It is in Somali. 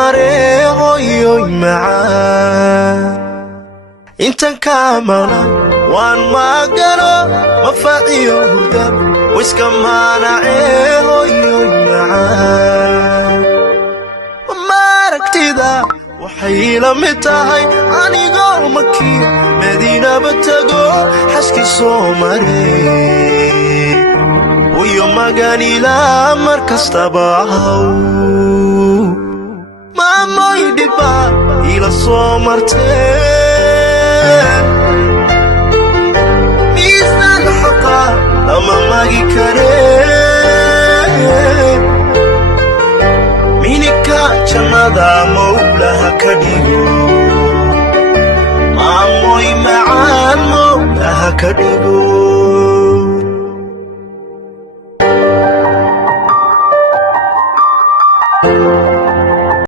mare hooyoy macaan intan ka maqnaa waan magalo mafaciyo hurdab wiska maanacee hooyoy macaan maaragtida waxay la mid tahay anigoo makii madiinaba tago xaski soo maray ويو مغانيلا مركزتبا ماما يدبا إلى صومرتين ميزنا الحقا لما ماغي كريم مينيكا جمادا مولاها كديو ماموي معان مولاها كديو